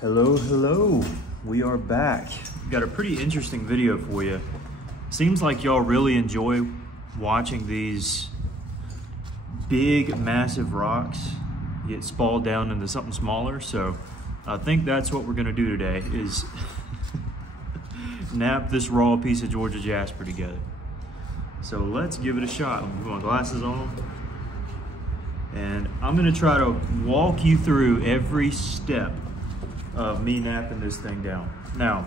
Hello, we are back. Got a pretty interesting video for you. Seems like y'all really enjoy watching these big, massive rocks get spalled down into something smaller. So I think that's what we're gonna do today is nap this raw piece of Georgia Jasper together. So let's give it a shot. I'm gonna put my glasses on. And I'm gonna try to walk you through every step of me napping this thing down. Now,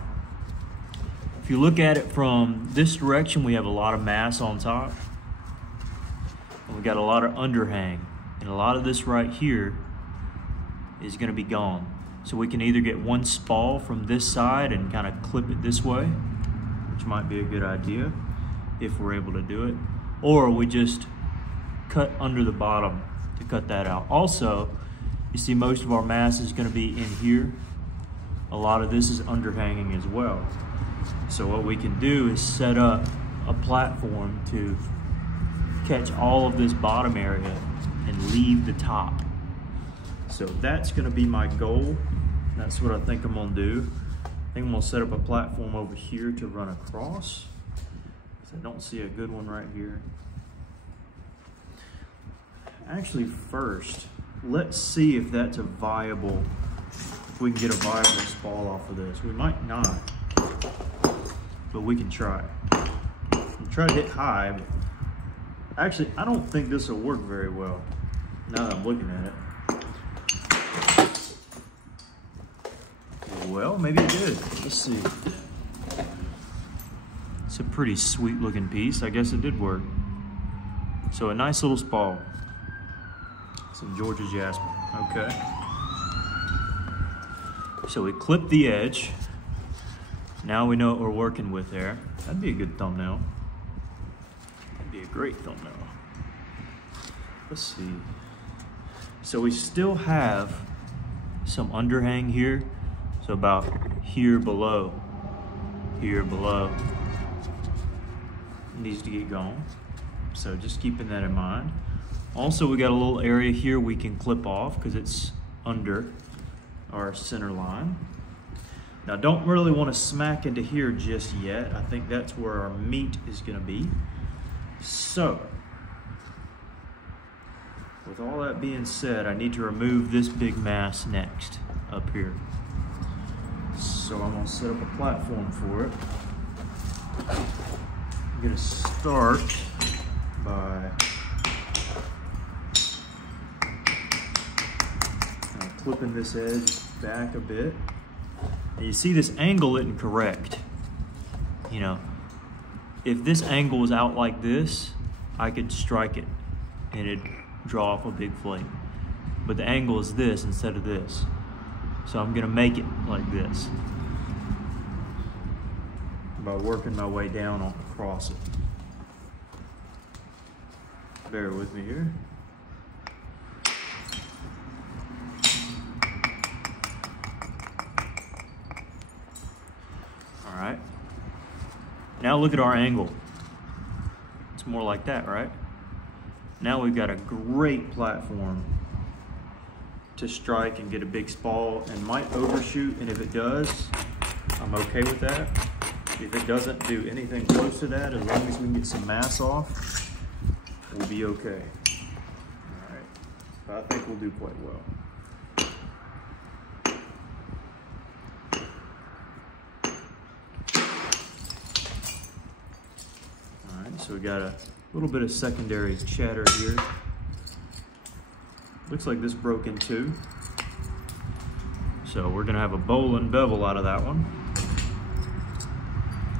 if you look at it from this direction, we have a lot of mass on top. And we got a lot of underhang. And a lot of this right here is gonna be gone. So we can either get one spall from this side and kind of clip it this way, which might be a good idea if we're able to do it. Or we just cut under the bottom to cut that out. Also, you see most of our mass is gonna be in here. A lot of this is underhanging as well. So what we can do is set up a platform to catch all of this bottom area and leave the top. So that's gonna be my goal. That's what I think I'm gonna do. I think I'm gonna set up a platform over here to run across. I don't see a good one right here. Actually, first, let's see if that's a viable, if we can get a viable spall off of this. We might not, but we can try. We'll try to hit high, but actually, I don't think this will work very well now that I'm looking at it. Well, maybe it did. Let's see. It's a pretty sweet looking piece. I guess it did work. So a nice little spall. Some Georgia Jasper, okay. So we clip the edge. Now we know what we're working with there. That'd be a good thumbnail. That'd be a great thumbnail. Let's see. So we still have some underhang here. So about here below. Here below. It needs to get gone. So just keeping that in mind. Also, we got a little area here we can clip off because it's under our center line. Now, don't really want to smack into here just yet. I think that's where our meat is going to be. So, with all that being said, I need to remove this big mass next up here. So I'm going to set up a platform for it. I'm going to start by clipping this edge back a bit. And you see this angle isn't correct. You know, if this angle was out like this, I could strike it and it'd draw off a big flake. But the angle is this instead of this. So I'm gonna make it like this by working my way down across it. Bear with me here. All right. Now look at our angle. It's more like that, right? Now we've got a great platform to strike and get a big spall, and might overshoot, and if it does, I'm okay with that. If it doesn't do anything close to that, as long as we can get some mass off, we'll be okay. All right, but I think we'll do quite well. All right, so we got a little bit of secondary chatter here. Looks like this broke in two. So we're gonna have a bowl and bevel out of that one.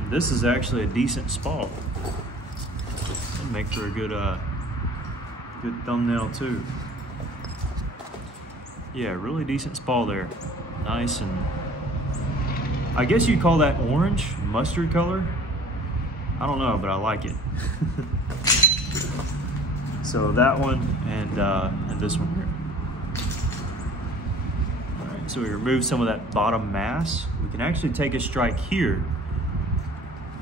And this is actually a decent spall. It'll make for a good, good thumbnail too. Yeah, really decent spall there. Nice, and I guess you'd call that orange, mustard color. I don't know, but I like it. So that one and this one here. All right, so we remove some of that bottom mass. We can actually take a strike here,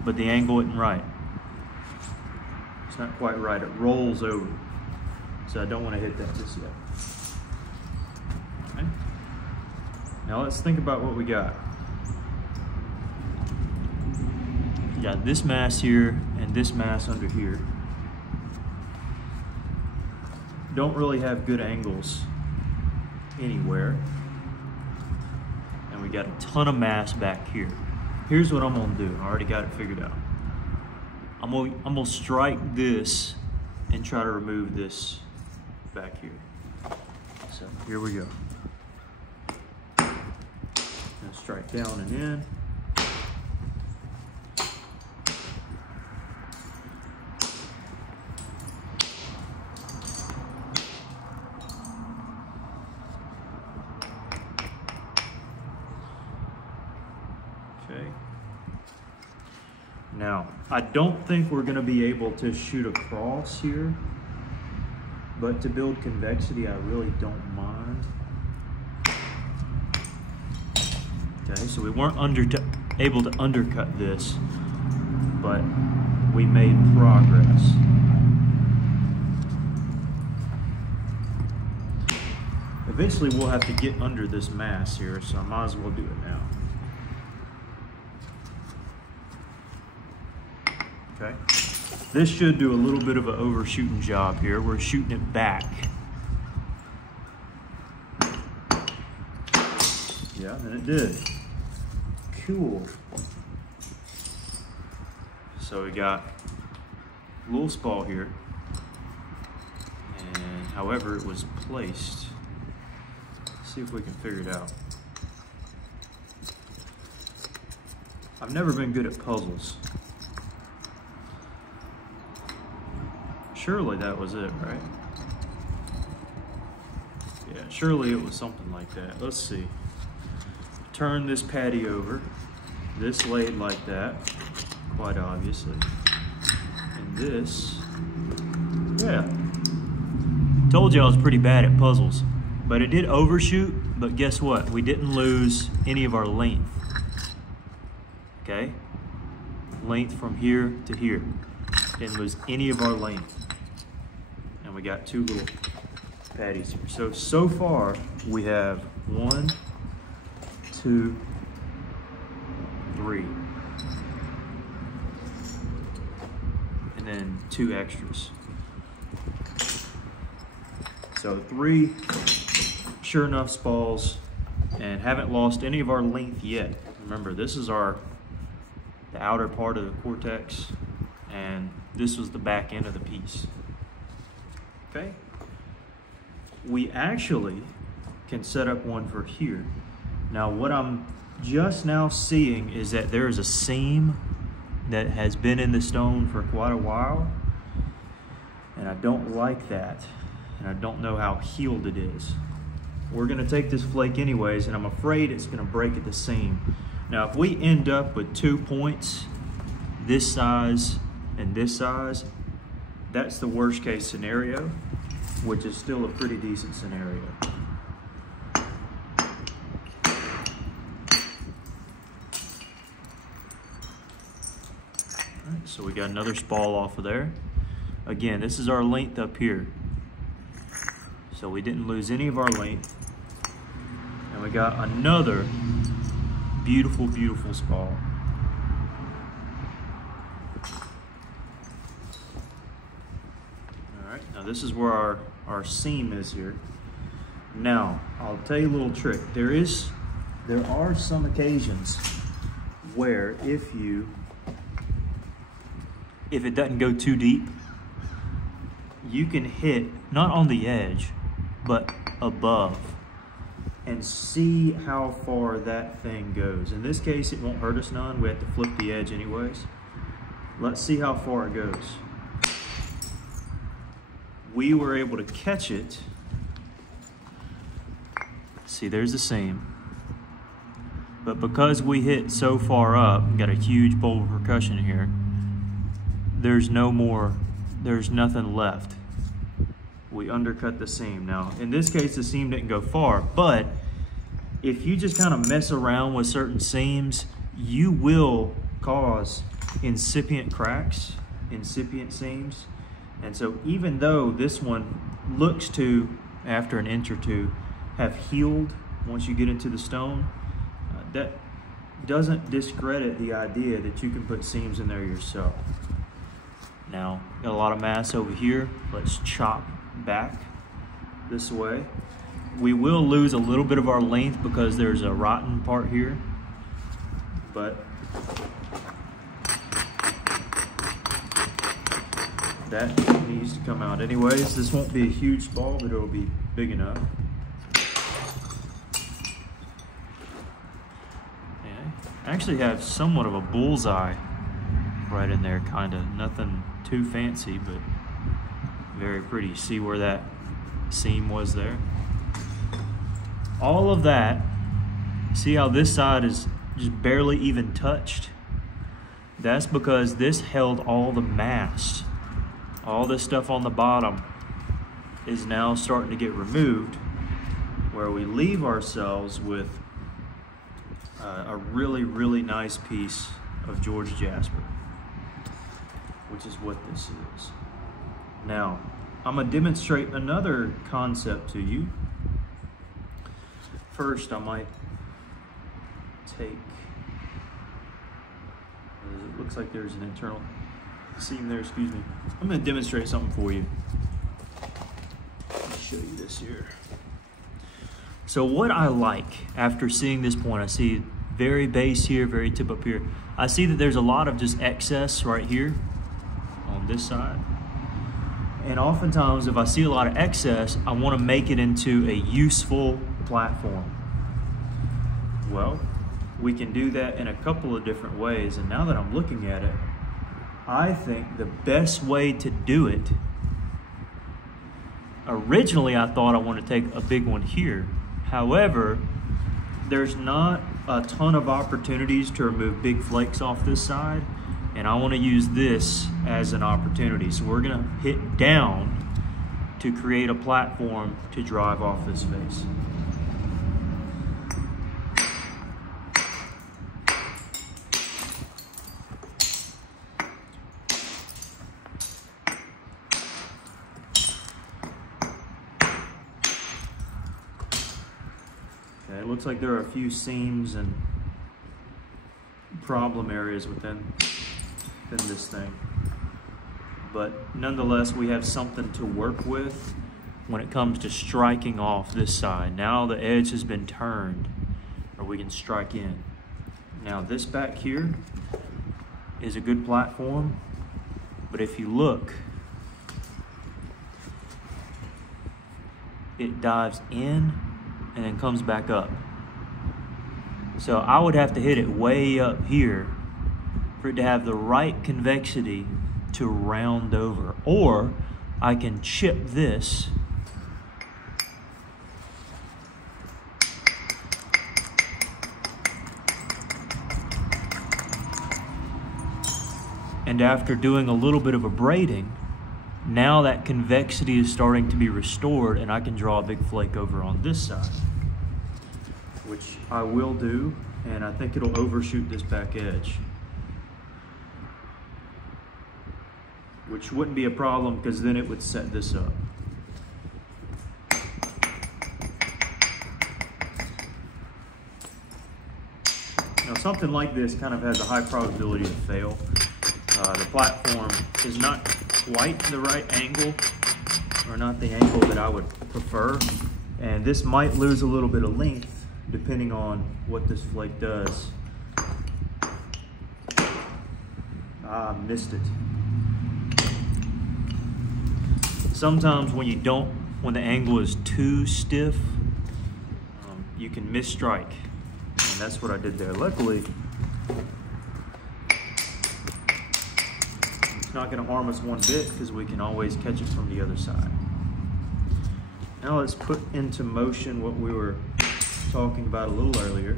but the angle isn't right. It's not quite right, it rolls over. So I don't want to hit that just yet. Okay. Now let's think about what we got. We got this mass here and this mass under here. Don't really have good angles anywhere. And we got a ton of mass back here. Here's what I'm gonna do. I already got it figured out. I'm gonna strike this and try to remove this back here. So here we go. Gonna strike down and in. Okay. Now, I don't think we're gonna be able to shoot across here, but to build convexity, I really don't mind. Okay, so we weren't able to undercut this, but we made progress. Eventually we'll have to get under this mass here, so I might as well do it now. Okay, this should do a little bit of an overshooting job here. We're shooting it back. Yeah, and it did. Cool. So we got a little spall here, and however it was placed. Let's see if we can figure it out. I've never been good at puzzles. Surely that was it, right? Yeah, surely it was something like that. Let's see. Turn this patty over. This laid like that, quite obviously. And this, yeah. Told you I was pretty bad at puzzles. But it did overshoot, but guess what? We didn't lose any of our length. Okay? Length from here to here. Didn't lose any of our length. And we got two little patties here. So far we have 1, 2, 3. And then 2 extras. So 3 sure enough spalls, and haven't lost any of our length yet. Remember, this is the outer part of the cortex, and this was the back end of the piece. Okay? We actually can set up one for here. Now, what I'm just now seeing is that there is a seam that has been in the stone for quite a while, and I don't like that, and I don't know how healed it is. We're gonna take this flake anyways, and I'm afraid it's gonna break at the seam. Now, if we end up with 2 points, this size and this size, that's the worst case scenario, which is still a pretty decent scenario. All right, so we got another spall off of there. Again, this is our length up here. So we didn't lose any of our length. And we got another beautiful, beautiful spall. All right, now this is where our seam is here. Now, I'll tell you a little trick. There are some occasions where if it doesn't go too deep, you can hit, not on the edge, but above, and see how far that thing goes. In this case, it won't hurt us none. We have to flip the edge anyways. Let's see how far it goes. We were able to catch it. See, there's the seam. But because we hit so far up, got a huge bowl of percussion here, there's nothing left. We undercut the seam. Now, in this case, the seam didn't go far, but if you just kind of mess around with certain seams, you will cause incipient cracks, incipient seams. And so even though this one looks to, after an inch or two, have healed once you get into the stone. That doesn't discredit the idea that you can put seams in there yourself. Now, got a lot of mass over here. Let's chop back this way. We will lose a little bit of our length because there's a rotten part here, but that needs to come out anyways. This won't be a huge ball, but it'll be big enough. Okay. I actually have somewhat of a bullseye right in there, kind of. Nothing too fancy, but very pretty. See where that seam was there? All of that, see how this side is just barely even touched? That's because this held all the mass. All this stuff on the bottom is now starting to get removed, where we leave ourselves with a really, really nice piece of Georgia Jasper, which is what this is. Now, I'm gonna demonstrate another concept to you. First, I might take, it looks like there's an internal seam there, excuse me. I'm gonna demonstrate something for you. Let me show you this here. So what I like after seeing this point, I see very base here, very tip up here. I see that there's a lot of just excess right here on this side. And oftentimes, if I see a lot of excess, I want to make it into a useful platform. Well, we can do that in a couple of different ways. And now that I'm looking at it, I think the best way to do it, originally I thought I wanted to take a big one here. However, there's not a ton of opportunities to remove big flakes off this side, and I want to use this as an opportunity. So we're going to hit down to create a platform to drive off this face. Okay, it looks like there are a few seams and problem areas within this thing, but nonetheless we have something to work with when it comes to striking off this side. Now the edge has been turned, or we can strike in. Now this back here is a good platform, but if you look, it dives in and then comes back up. So I would have to hit it way up here for it to have the right convexity to round over. Or I can chip this and after doing a little bit of a braiding, now that convexity is starting to be restored and I can draw a big flake over on this side, which I will do, and I think it'll overshoot this back edge, which wouldn't be a problem because then it would set this up. Now something like this kind of has a high probability to fail. The platform is not quite the right angle, or not the angle that I would prefer, and this might lose a little bit of length depending on what this flake does. Ah, missed it. Sometimes when the angle is too stiff, you can misstrike, and that's what I did there. Luckily, it's not going to harm us one bit because we can always catch it from the other side. Now let's put into motion what we were talking about a little earlier,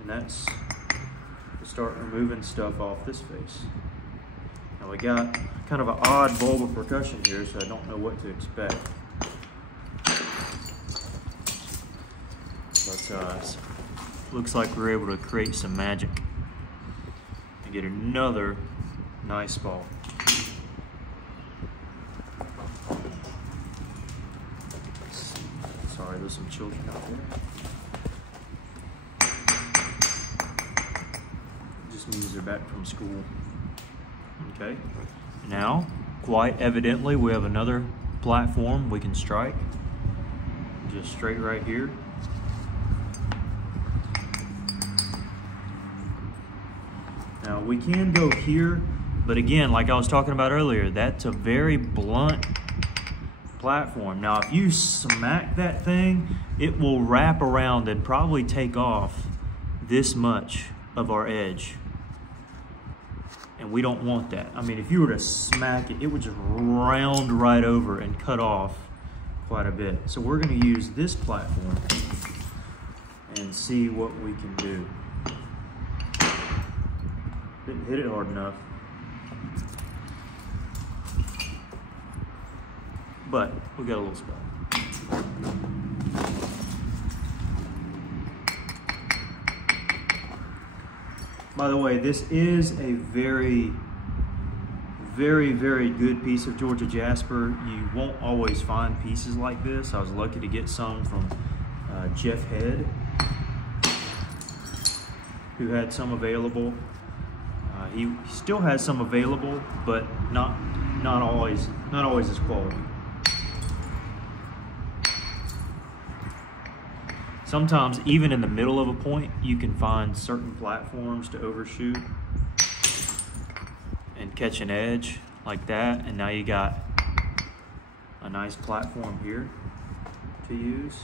and that's to start removing stuff off this face. Now we got kind of an odd bulb of percussion here, so I don't know what to expect. But looks like we're able to create some magic and get another nice ball. So with some children out there. Just means they're back from school. Okay, now, quite evidently, we have another platform we can strike. Just straight right here. Now, we can go here, but again, like I was talking about earlier, that's a very blunt platform. Now, if you smack that thing, it will wrap around and probably take off this much of our edge. And we don't want that. I mean, if you were to smack it, it would just round right over and cut off quite a bit. So we're gonna use this platform and see what we can do. Didn't hit it hard enough. But we got a little spot. By the way, this is a very, very, very good piece of Georgia Jasper. You won't always find pieces like this. I was lucky to get some from Jeff Head, who had some available. He still has some available, but not always his quality. Sometimes, even in the middle of a point, you can find certain platforms to overshoot and catch an edge like that. And now you got a nice platform here to use,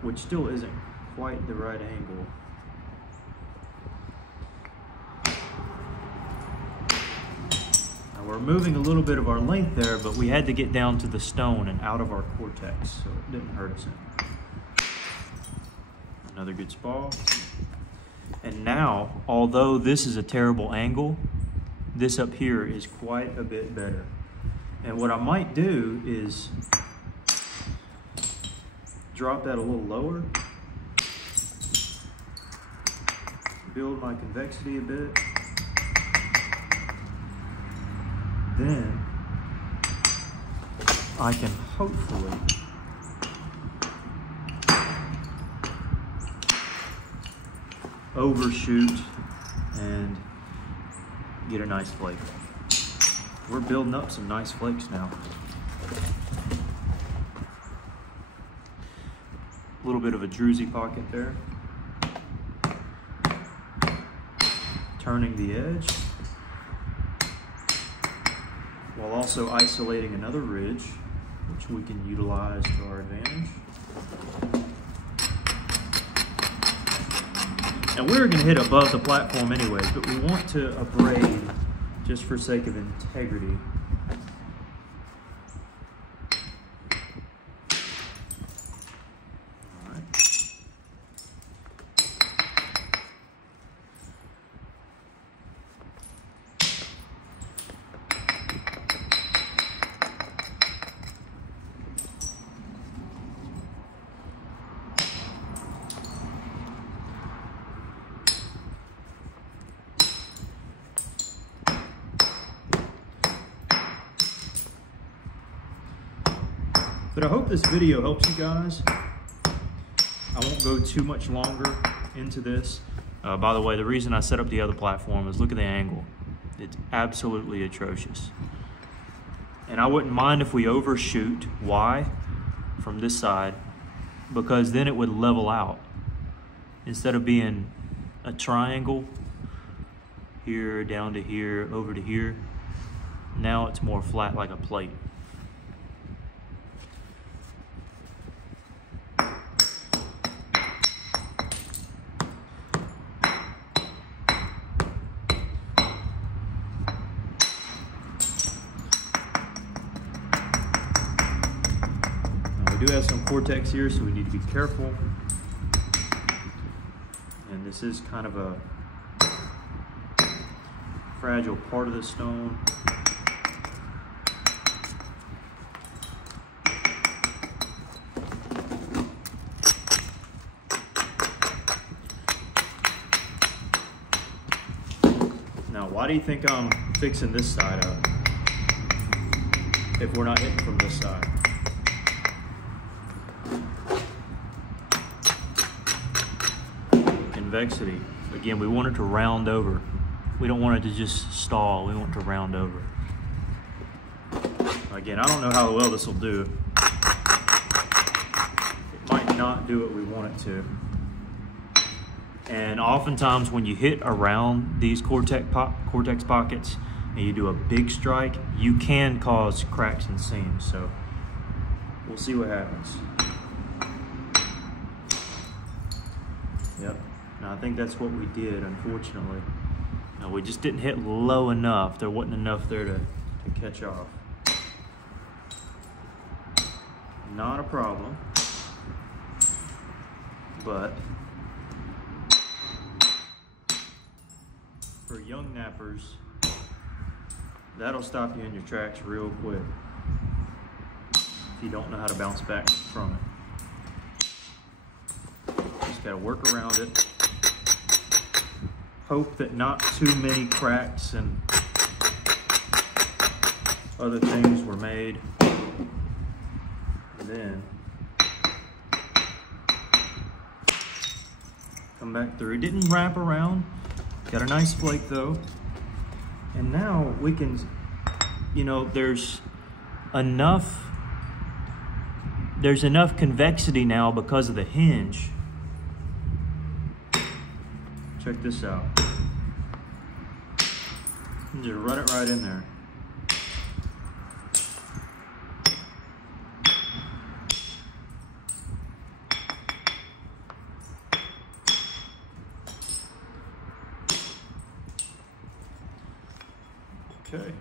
which still isn't quite the right angle. Now we're moving a little bit of our length there, but we had to get down to the stone and out of our cortex, so it didn't hurt us any. Another good spall. And now, although this is a terrible angle, this up here is quite a bit better. And what I might do is drop that a little lower, build my convexity a bit, then I can hopefully overshoot and get a nice flake. We're building up some nice flakes now. A little bit of a druzy pocket there. Turning the edge, while also isolating another ridge, which we can utilize to our advantage. Now we're going to hit above the platform anyways, but we want to abrade just for sake of integrity. All right. But I hope this video helps you guys. I won't go too much longer into this. By the way, the reason I set up the other platform is look at the angle. It's absolutely atrocious. And I wouldn't mind if we overshoot. Why? From this side. Because then it would level out. Instead of being a triangle, here, down to here, over to here, now it's more flat like a plate. We do have some cortex here, so we need to be careful. And this is kind of a fragile part of the stone. Now, why do you think I'm fixing this side up if we're not hitting from this side? convexity. Again, we want it to round over. We don't want it to just stall. We want it to round over. Again, I don't know how well this will do. It might not do what we want it to. And oftentimes when you hit around these cortex pockets and you do a big strike, you can cause cracks and seams. So we'll see what happens. Yep, and I think that's what we did, unfortunately. No, we just didn't hit low enough. There wasn't enough there to catch off. Not a problem, but for young nappers, that'll stop you in your tracks real quick if you don't know how to bounce back from it. Just gotta work around it. Hope that not too many cracks and other things were made. And then come back through. Didn't wrap around. Got a nice flake though. And now we can, you know, there's enough convexity now because of the hinge. Check this out. And just run it right in there. Okay.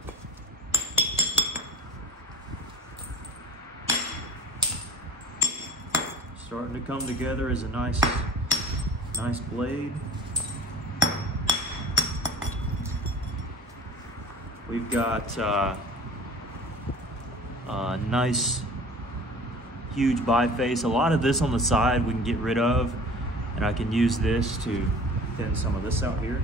Starting to come together as a nice blade. We've got a nice huge biface. A lot of this on the side we can get rid of, and I can use this to thin some of this out here.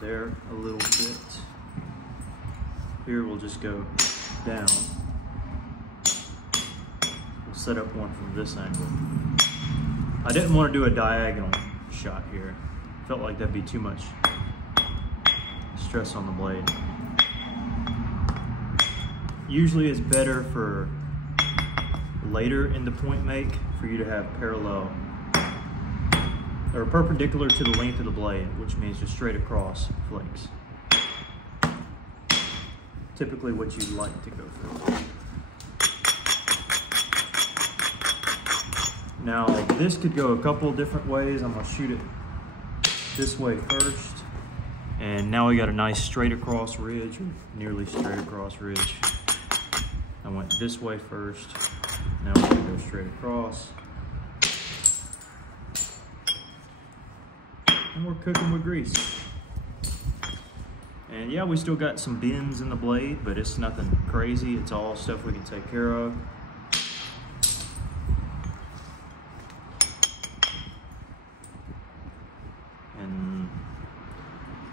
There a little bit. Here we'll just go down. We'll set up one from this angle. I didn't want to do a diagonal shot here. Felt like that'd be too much stress on the blade. Usually it's better for later in the point make for you to have parallel or perpendicular to the length of the blade, which means just straight across flakes. Typically what you'd like to go for. Now, this could go a couple of different ways. I'm gonna shoot it this way first. And now we got a nice straight across ridge, or nearly straight across ridge. I went this way first. Now we're gonna go straight across. And we're cooking with grease. And yeah, we still got some bends in the blade, but it's nothing crazy. It's all stuff we can take care of. And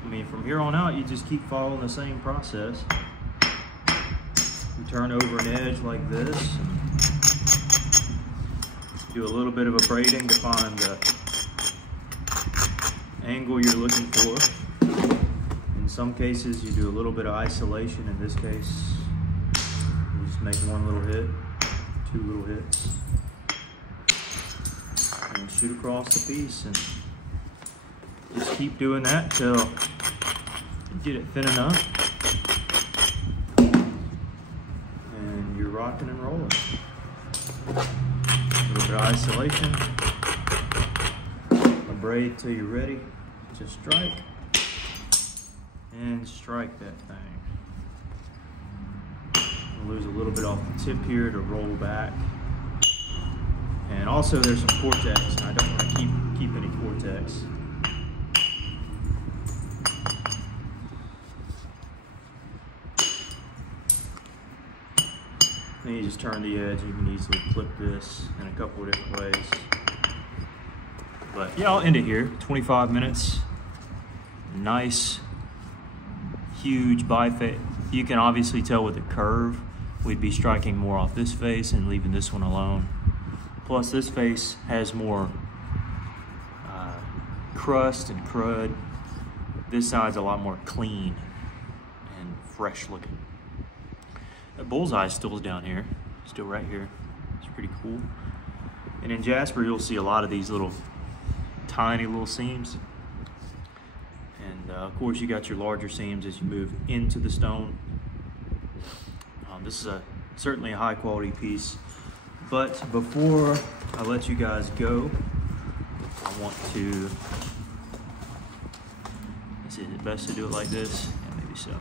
I mean, from here on out, you just keep following the same process. You turn over an edge like this, and do a little bit of a braiding to find the angle you're looking for. In some cases you do a little bit of isolation. In this case you just make one little hit, two little hits, and shoot across the piece, and just keep doing that till you get it thin enough and you're rocking and rolling. A little bit of isolation, a braid till you're ready to strike, and strike that thing. I'll lose a little bit off the tip here to roll back. And also there's some cortex, and I don't want to keep any cortex. And you just turn the edge, and you can easily clip this in a couple of different ways. But yeah, I'll end it here. 25 minutes. Nice, huge biface. You can obviously tell with the curve, we'd be striking more off this face and leaving this one alone. Plus this face has more crust and crud. This side's a lot more clean and fresh looking. That bullseye still is down here, still right here. It's pretty cool. And in Jasper, you'll see a lot of these little tiny little seams. And of course, you got your larger seams as you move into the stone. This is certainly a high quality piece. But before I let you guys go, I want to, is it best to do it like this? Yeah, maybe so.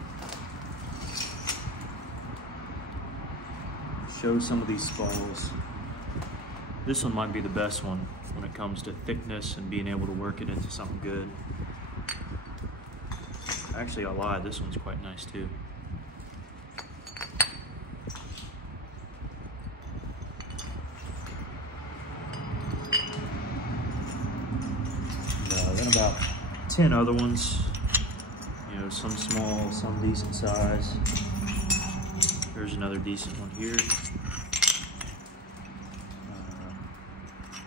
Show some of these spalls. This one might be the best one when it comes to thickness and being able to work it into something good. Actually, I lied, this one's quite nice too. Then about 10 other ones, you know, some small, some decent size. There's another decent one here.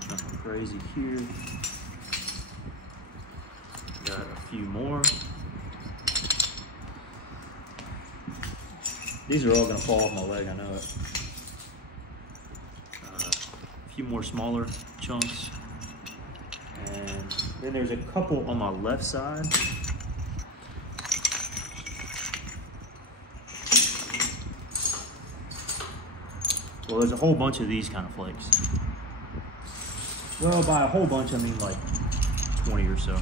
Nothing crazy here. Got a few more. These are all gonna fall off my leg, I know it. A few more smaller chunks. And then there's a couple on my left side. Well, there's a whole bunch of these kind of flakes. Well, by a whole bunch, I mean like 20 or so.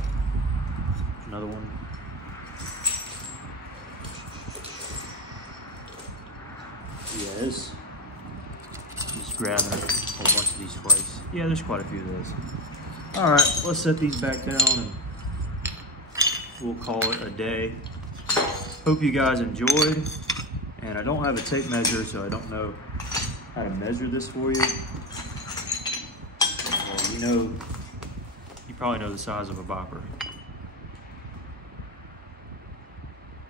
Another one. Yeah, this. Just grabbing a whole bunch of these flakes. Yeah, there's quite a few of those. All right, let's set these back down and we'll call it a day. Hope you guys enjoyed. And I don't have a tape measure, so I don't know how to measure this for you. Well, you know, you probably know the size of a bopper.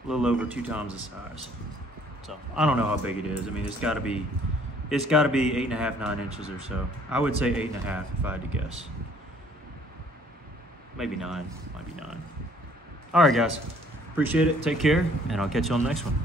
A little over 2 times the size. So I don't know how big it is. I mean, it's got to be 8.5, 9 inches or so. I would say 8.5 if I had to guess. Maybe 9, might be 9. All right, guys, appreciate it. Take care, and I'll catch you on the next one.